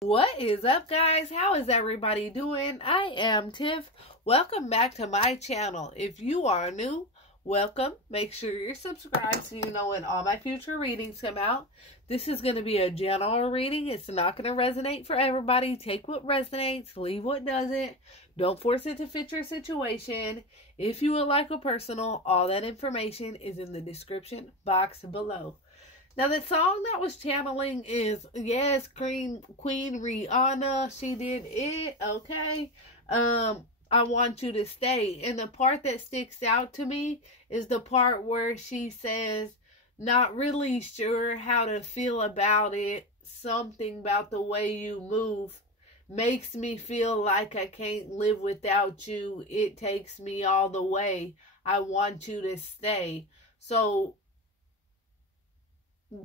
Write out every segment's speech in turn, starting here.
What is up, guys? How is everybody doing? I am Tiff. Welcome back to my channel. If you are new, welcome. Make sure you're subscribed so you know when all my future readings come out. This is going to be a general reading. It's not going to resonate for everybody. Take what resonates, leave what doesn't. Don't force it to fit your situation. If you would like a personal, all that information is in the description box below. Now, the song that was channeling is, yes, Queen Rihanna. She did it, okay? I Want You to Stay. And the part that sticks out to me is the part where she says, not really sure how to feel about it. Something about the way you move makes me feel like I can't live without you. It takes me all the way. I want you to stay. So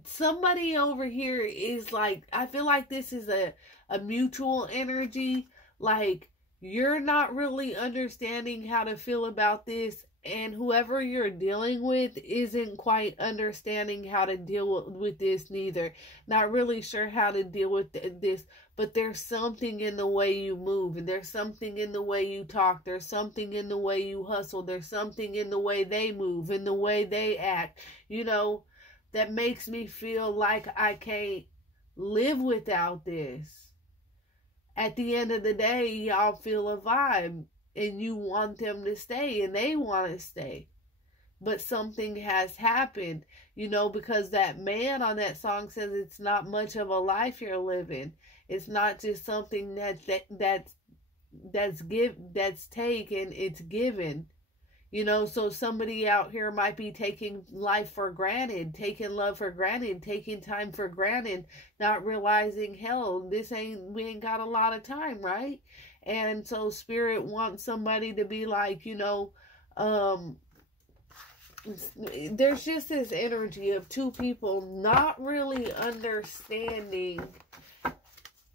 somebody over here is like, I feel like this is a mutual energy. Like, you're not really understanding how to feel about this, and whoever you're dealing with isn't quite understanding how to deal with this neither. Not really sure how to deal with this, but there's something in the way you move, and there's something in the way you talk, there's something in the way you hustle, there's something in the way they move, in the way they act, you know, that makes me feel like I can't live without this. At the end of the day, y'all feel a vibe and you want them to stay and they want to stay. But something has happened, you know, because that man on that song says it's not much of a life you're living. It's not just something that's taken, it's given. You know, so somebody out here might be taking life for granted, taking love for granted, taking time for granted, not realizing, hell, we ain't got a lot of time, right? And so Spirit wants somebody to be like, you know, there's just this energy of two people not really understanding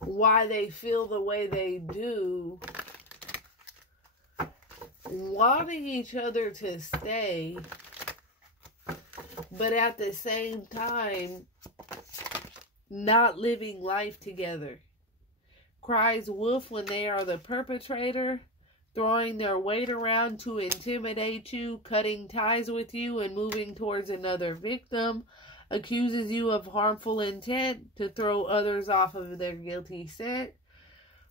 why they feel the way they do, wanting each other to stay, but at the same time not living life together. Cries wolf when they are the perpetrator, throwing their weight around to intimidate you, cutting ties with you and moving towards another victim, accuses you of harmful intent to throw others off of their guilty scent.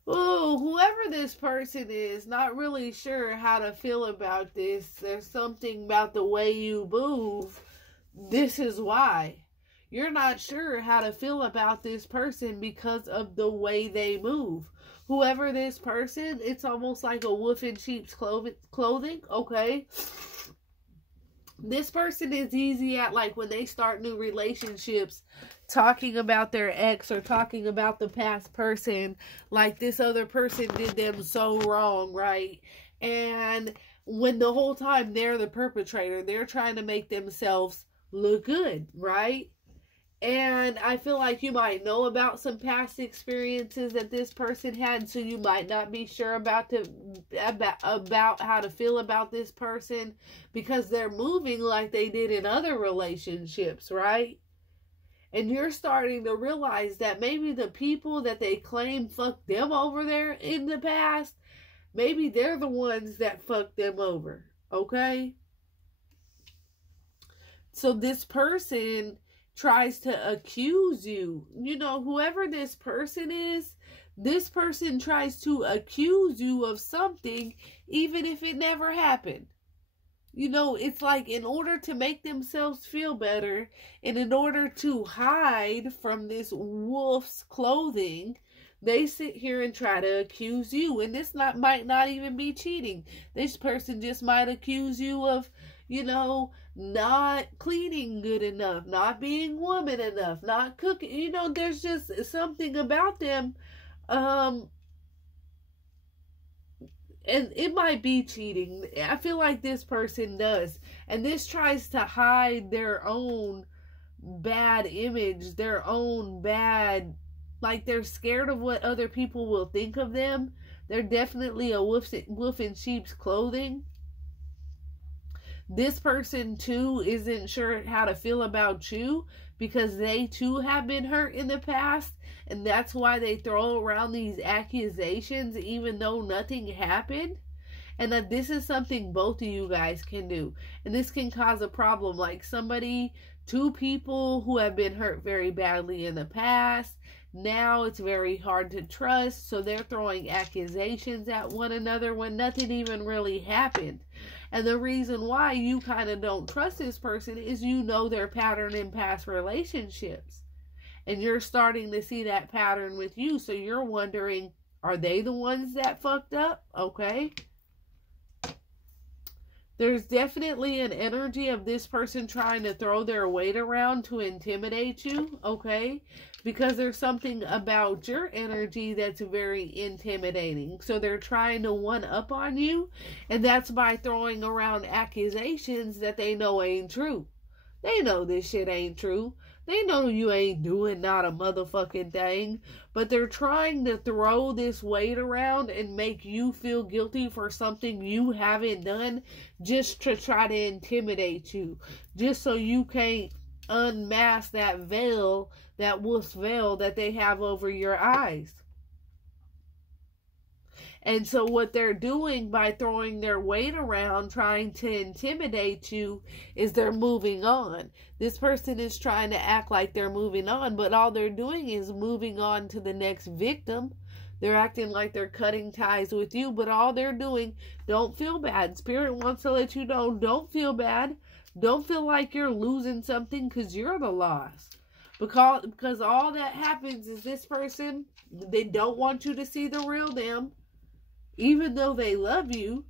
Oh, whoever this person is, not really sure how to feel about this. There's something about the way you move. This is why. You're not sure how to feel about this person because of the way they move. Whoever this person, it's almost like a wolf in sheep's clothing, okay? This person is easy at, like, when they start new relationships, talking about their ex or talking about the past person, like this other person did them so wrong, right? And when the whole time they're the perpetrator, they're trying to make themselves look good, right? And I feel like you might know about some past experiences that this person had, so you might not be sure about how to feel about this person because they're moving like they did in other relationships, right? And you're starting to realize that maybe the people that they claim fucked them over there in the past, maybe they're the ones that fucked them over, okay? So this person tries to accuse you. You know, whoever this person is, this person tries to accuse you of something even if it never happened. You know, it's like in order to make themselves feel better and in order to hide from this wolf's clothing, they sit here and try to accuse you. And this might not even be cheating. This person just might accuse you of, you know, not cleaning good enough, not being woman enough, not cooking. You know, there's just something about them. And it might be cheating. I feel like this person does. And this tries to hide their own bad image, their own bad, like they're scared of what other people will think of them. They're definitely a wolf in sheep's clothing. This person too isn't sure how to feel about you because they too have been hurt in the past, and that's why they throw around these accusations even though nothing happened. And that this is something both of you guys can do. And this can cause a problem. Like two people who have been hurt very badly in the past. Now it's very hard to trust. So they're throwing accusations at one another when nothing even really happened. And the reason why you kind of don't trust this person is you know their pattern in past relationships. And you're starting to see that pattern with you. So you're wondering, are they the ones that fucked up? Okay. There's definitely an energy of this person trying to throw their weight around to intimidate you, okay? Because there's something about your energy that's very intimidating. So they're trying to one-up on you, and that's by throwing around accusations that they know ain't true. They know this shit ain't true. They know you ain't doing not a motherfucking thing, but they're trying to throw this weight around and make you feel guilty for something you haven't done just to try to intimidate you, just so you can't unmask that veil, that wolf's veil that they have over your eyes. And so what they're doing by throwing their weight around, trying to intimidate you, is they're moving on. This person is trying to act like they're moving on, but all they're doing is moving on to the next victim. They're acting like they're cutting ties with you, but all they're doing, don't feel bad. Spirit wants to let you know, don't feel bad. Don't feel like you're losing something because you're the loss. Because all that happens is this person, they don't want you to see the real them, even though they love you.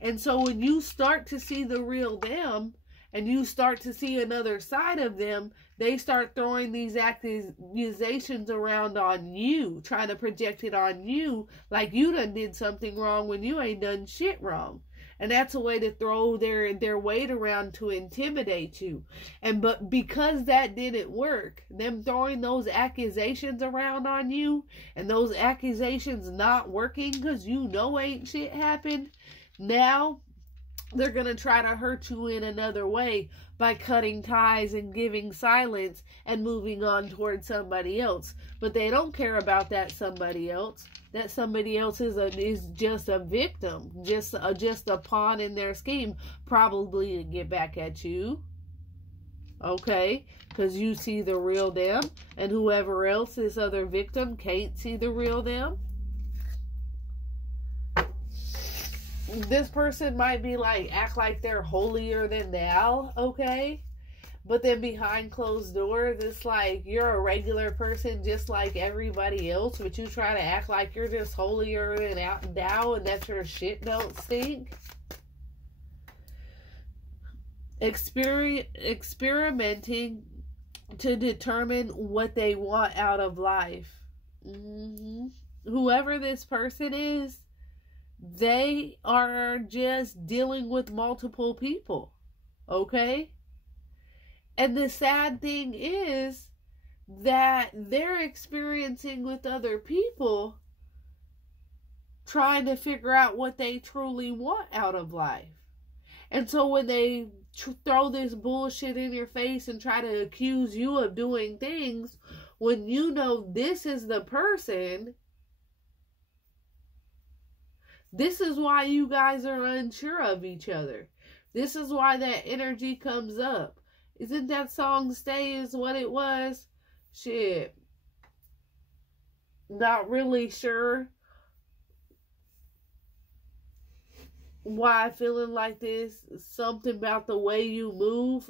And so when you start to see the real them, and you start to see another side of them, they start throwing these accusations around on you, trying to project it on you, like you done did something wrong when you ain't done shit wrong. And that's a way to throw their weight around to intimidate you. But because that didn't work, them throwing those accusations around on you, and those accusations not working because you know ain't shit happened, now they're going to try to hurt you in another way by cutting ties and giving silence and moving on towards somebody else. But they don't care about that somebody else. That somebody else is just a victim, just a pawn in their scheme, probably to get back at you. Okay? Because you see the real them, and whoever else, this other victim, can't see the real them. This person might be like, act like they're holier than thou, okay? But then behind closed doors, it's like you're a regular person just like everybody else, but you try to act like you're just holier than thou and that your shit don't stink. Experimenting to determine what they want out of life. Whoever this person is, they are just dealing with multiple people, okay? And the sad thing is that they're experiencing with other people, trying to figure out what they truly want out of life. And so when they throw this bullshit in your face and try to accuse you of doing things, when you know this is the person, this is why you guys are unsure of each other. This is why that energy comes up. Isn't that song Stay Is What It Was? Shit. Not really sure why I'm feeling like this. Something about the way you move.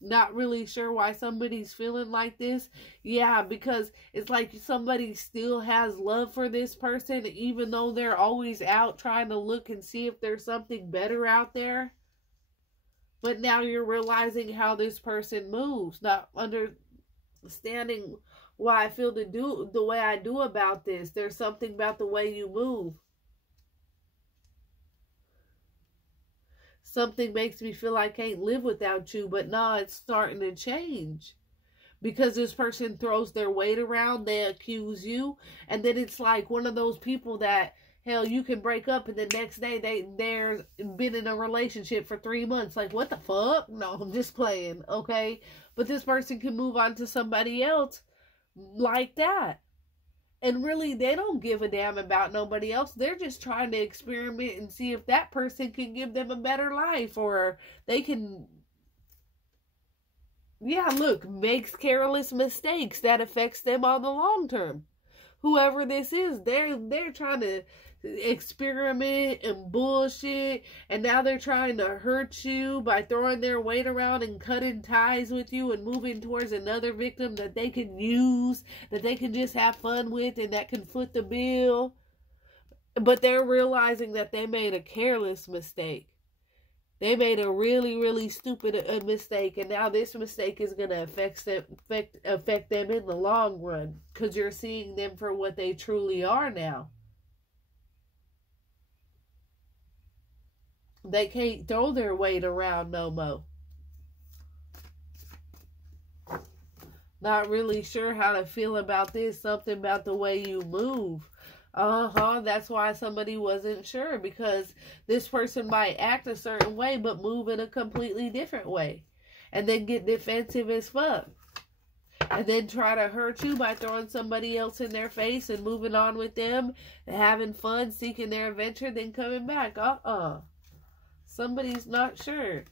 Not really sure why somebody's feeling like this. Yeah, because it's like somebody still has love for this person, even though they're always out trying to look and see if there's something better out there. But now you're realizing how this person moves, not understanding why I feel the way I do about this. There's something about the way you move. Something makes me feel like I can't live without you, but nah, it's starting to change. Because this person throws their weight around, they accuse you, and then it's like one of those people that, Hell, you can break up and the next day they're been in a relationship for 3 months. Like, what the fuck? No, I'm just playing, okay? But this person can move on to somebody else like that. And really, they don't give a damn about nobody else. They're just trying to experiment and see if that person can give them a better life, or they can, yeah, look, makes careless mistakes that affects them on the long term. Whoever this is, they're trying to experiment and bullshit, and now they're trying to hurt you by throwing their weight around and cutting ties with you and moving towards another victim that they can use, that they can just have fun with, and that can foot the bill. But they're realizing that they made a careless mistake. They made a really, really stupid mistake, and now this mistake is going to affect them in the long run, because you're seeing them for what they truly are now. They can't throw their weight around no more. Not really sure how to feel about this. Something about the way you move. That's why somebody wasn't sure, because this person might act a certain way but move in a completely different way, and then get defensive as fuck, and then try to hurt you by throwing somebody else in their face and moving on with them, having fun, seeking their adventure, then coming back. Somebody's not sure.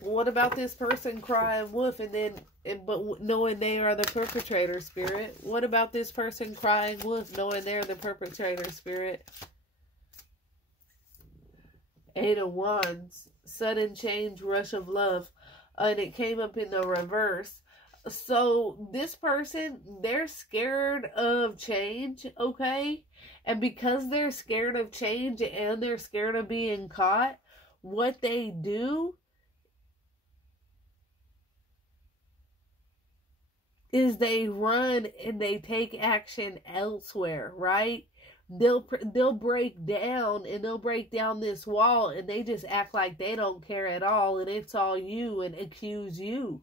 What about this person crying wolf but knowing they are the perpetrator, spirit? What about this person crying wolf knowing they're the perpetrator, spirit? 8 of Wands, sudden change, rush of love, and it came up in the reverse. So this person, they're scared of change, okay? And because they're scared of change and they're scared of being caught, what they do is they run and they take action elsewhere, right? They'll break down, and they'll break down this wall, and they just act like they don't care at all, and it's all you, and accuse you,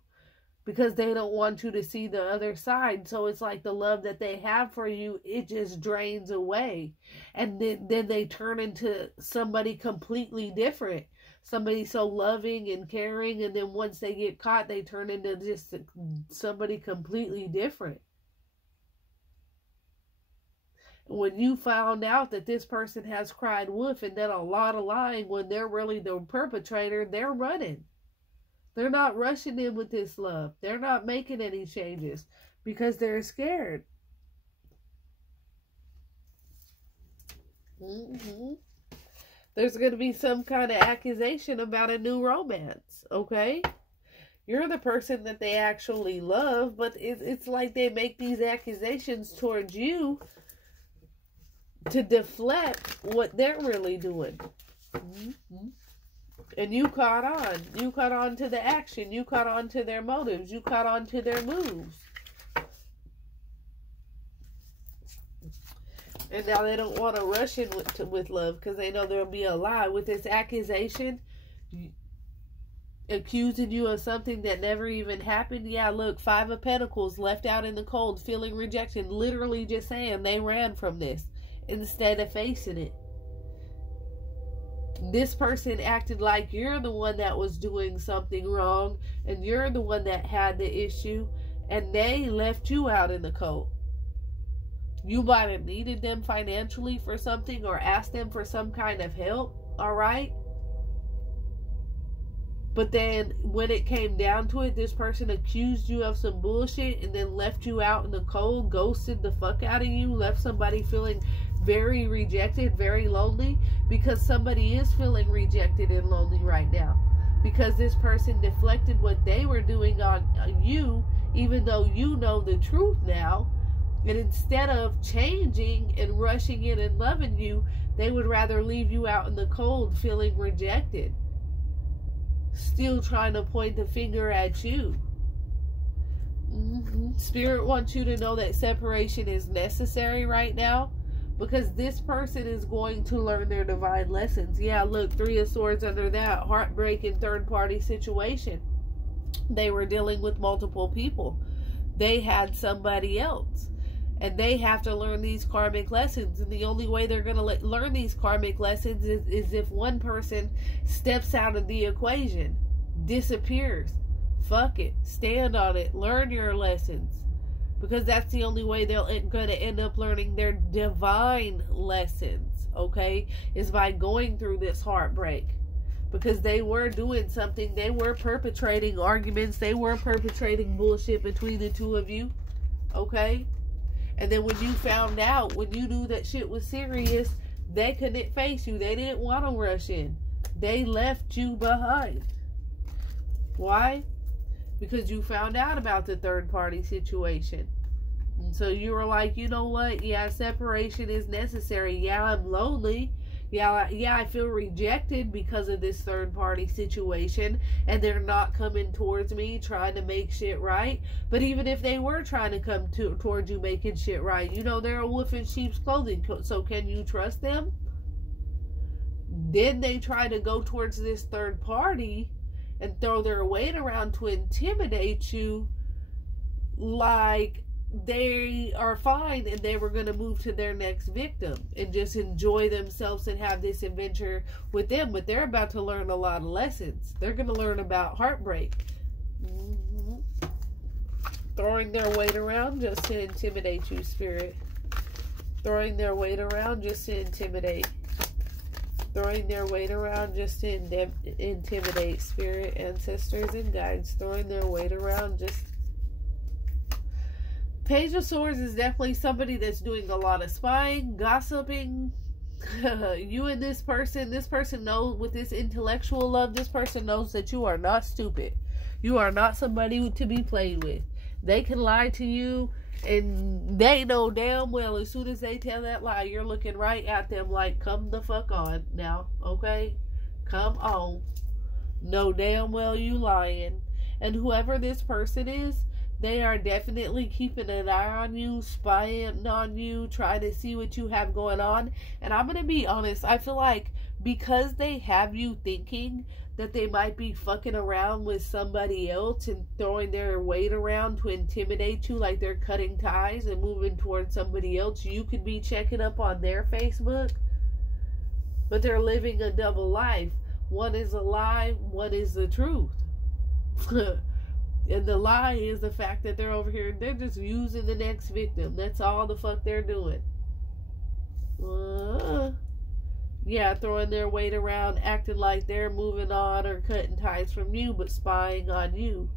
because they don't want you to see the other side. So it's like the love that they have for you, it just drains away. And then they turn into somebody completely different. Somebody so loving and caring, and then once they get caught, they turn into just somebody completely different. When you found out that this person has cried wolf and done a lot of lying when they're really the perpetrator, they're running. They're not rushing in with this love. They're not making any changes because they're scared. There's going to be some kind of accusation about a new romance, okay? You're the person that they actually love, but it's like they make these accusations towards you to deflect what they're really doing. And you caught on. You caught on to the action. You caught on to their motives. You caught on to their moves. And now they don't want to rush in with love because they know there'll be a lie. With this accusation, accusing you of something that never even happened. Yeah, look, 5 of Pentacles, left out in the cold, feeling rejection. Literally just saying they ran from this instead of facing it. This person acted like you're the one that was doing something wrong and you're the one that had the issue, and they left you out in the cold. You might have needed them financially for something or asked them for some kind of help, all right? But then when it came down to it, this person accused you of some bullshit and then left you out in the cold, ghosted the fuck out of you, left somebody feeling very rejected, very lonely, because somebody is feeling rejected and lonely right now. Because this person deflected what they were doing on you, even though you know the truth now. And instead of changing and rushing in and loving you, they would rather leave you out in the cold feeling rejected. Still trying to point the finger at you. Spirit wants you to know that separation is necessary right now, because this person is going to learn their divine lessons. Yeah, look, 3 of Swords under that. Heartbreaking third-party situation. They were dealing with multiple people. They had somebody else. And they have to learn these karmic lessons. And the only way they're going to learn these karmic lessons is if one person steps out of the equation, disappears. Fuck it. Stand on it. Learn your lessons. Because that's the only way they're going to end up learning their divine lessons. Okay? Is by going through this heartbreak. Because they were doing something. They were perpetrating arguments. They were perpetrating bullshit between the two of you. Okay? And then when you found out, when you knew that shit was serious, they couldn't face you. They didn't want to rush in. They left you behind. Why? Because you found out about the third party situation. And so you were like, you know what? Yeah, separation is necessary. Yeah, I'm lonely. Yeah, I feel rejected because of this third party situation, and they're not coming towards me trying to make shit right. But even if they were trying to come towards you making shit right, you know, they're a wolf in sheep's clothing. So can you trust them? Then they try to go towards this third party and throw their weight around to intimidate you, like they are fine and they were going to move to their next victim and just enjoy themselves and have this adventure with them. But they're about to learn a lot of lessons. They're going to learn about heartbreak. Throwing their weight around just to intimidate you, Spirit. Throwing their weight around just to intimidate. Throwing their weight around just to intimidate, Spirit, ancestors, and guides. Throwing their weight around just... Page of Swords is definitely somebody that's doing a lot of spying, gossiping. You and this person knows, with this intellectual love, this person knows that you are not stupid. You are not somebody to be played with. They can lie to you, and they know damn well as soon as they tell that lie, you're looking right at them like, come the fuck on now, okay? Come on. Know damn well you lying. And whoever this person is, they are definitely keeping an eye on you, spying on you, trying to see what you have going on. And I'm going to be honest, I feel like because they have you thinking that they might be fucking around with somebody else and throwing their weight around to intimidate you, like they're cutting ties and moving towards somebody else, you could be checking up on their Facebook. But they're living a double life. One is a lie, one is the truth. And the lie is the fact that they're over here, they're just using the next victim. That's all the fuck they're doing. Yeah, throwing their weight around, acting like they're moving on or cutting ties from you, but spying on you.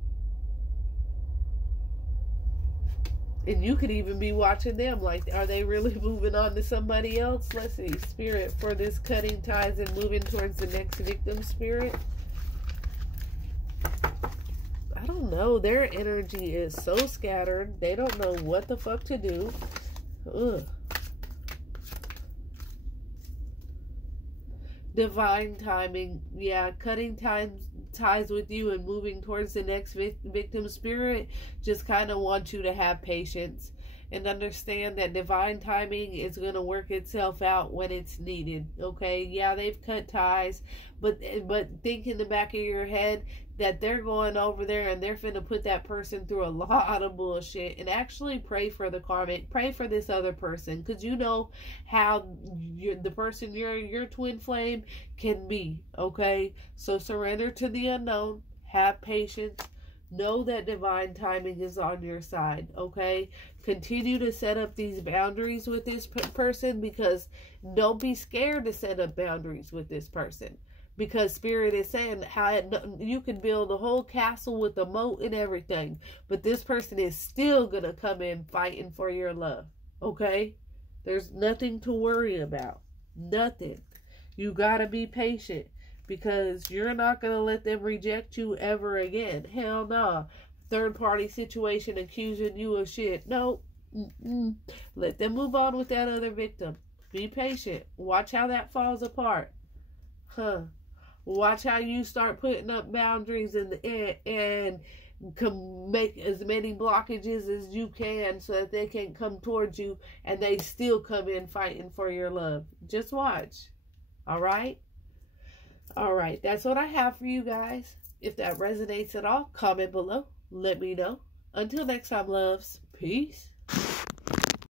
And you could even be watching them, like, are they really moving on to somebody else? Let's see, Spirit, for this cutting ties and moving towards the next victim, Spirit. I don't know. Their energy is so scattered. They don't know what the fuck to do. Ugh. Divine timing. Yeah, cutting ties with you and moving towards the next victim, Spirit just kind of wants you to have patience and understand that divine timing is going to work itself out when it's needed. Okay, yeah, they've cut ties, but think in the back of your head that they're going over there and they're finna put that person through a lot of bullshit. And actually pray for the karmic, pray for this other person, because you know how the person, your twin flame can be. Okay, so surrender to the unknown, have patience, know that divine timing is on your side. Okay, continue to set up these boundaries with this person, because don't be scared to set up boundaries with this person. Because Spirit is saying how you can build a whole castle with a moat and everything, but this person is still going to come in fighting for your love. Okay? There's nothing to worry about. Nothing. You got to be patient, because you're not going to let them reject you ever again. Hell no. Third party situation accusing you of shit. No. Let them move on with that other victim. Be patient. Watch how that falls apart. Watch how you start putting up boundaries and can make as many blockages as you can so that they can come towards you and they still come in fighting for your love. Just watch. Alright? Alright, that's what I have for you guys. If that resonates at all, comment below. Let me know. Until next time, loves. Peace.